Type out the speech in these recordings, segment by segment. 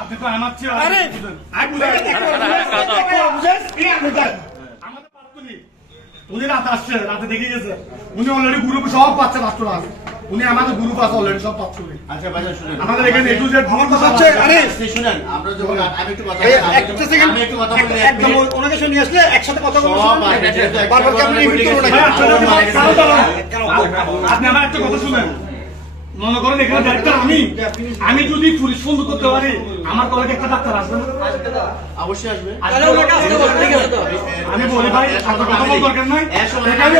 আপনি তো আমার উনি রাতে আসছে, রাতে দেখে গেছে উনি অলরেডি গ্রুপে সব পাচ্ছে মাত্র আছে। উনি আমাদের গ্রুপ আছে অলরেডি সব পাচ্ছে। আচ্ছা ভাই শুনুন, আমাদের এখানে এ টু জেড ভ্রমণ কথা হচ্ছে। আরে শুনুন, আমরা যখন আমি একটু কথা একটা সেকেন্ড আমি একটু কথা বলি, একদম ওনাকে শুনিয়ে আসলে একসাথে কথা বলবো। আপনি আমার একটা কথা শুনেন, মনে করেন এখানে ডাক্তার আমি যদি পুলিশ ফোন করতে পারি আমার কলেজে একটা ডাক্তার আসবে না? অবশ্যই আসবে। আমি বলি ভাই আপনার কথা বলার দরকার নাই, এখানে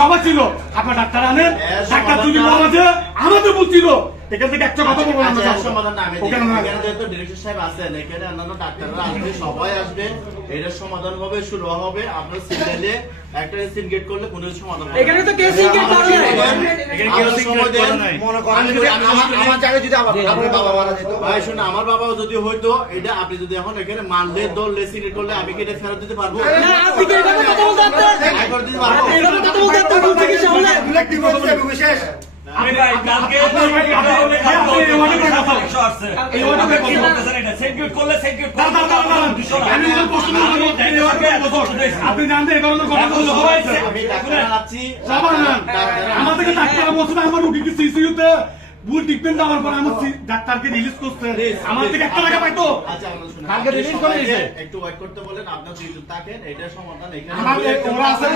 সবাই ছিল, আপনার ডাক্তার আনেন, ডাক্তার যদি বলা যে আমাদের বুঝছিল এখান থেকে একটা কথা বলবো না। সমাধান আমি এখানে যেহেতু ডিরেক্টর সাহেব আছেন, এখানে অন্যান্য ডাক্তাররা আসবে, সবাই আসবে, এটার সমাধান হবে, শুরু হবে। আপনার সিগন্যালে একটা সিনগেট করলে কোনো সমাধান হবে। এখানে তো কেউ সিনগেট করে না, এখানে কেউ সময় দেন। মনে করেন যদি আমার জায়গায় যদি আমার বাবা মারা যেত, ভাই শুনুন, আমার বাবাও যদি হইতো, এটা আপনি যদি এখন এখানে মানলে দললে সিনগেট করলে আমি কি এটা ফেরত দিতে পারবো? না, আপনি কি এভাবে কথা বলতে পারতেন? করে দিতে পারবো। এভাবে কথা বলতে পারতেন থেকে সামনে বিশেষ আমি ভাই কালকে আপনি জানতে এই ধরনের কথা বললে আমার থেকে ডাক্তার বলছে না, আমার রুগীকে সিসিউতে ভুল ট্রিটমেন্ট দেওয়ার পর আমার ডাক্তারকে রিলিজ করতে আমার থেকে 1 টাকা পাইতো। আচ্ছা কালকে রিলিজ করে দিয়েছে। একটু ওয়েট করতে বলেন, আপনার দুইজন থাকেন, এটার সমাধান এখানে ওরা আছে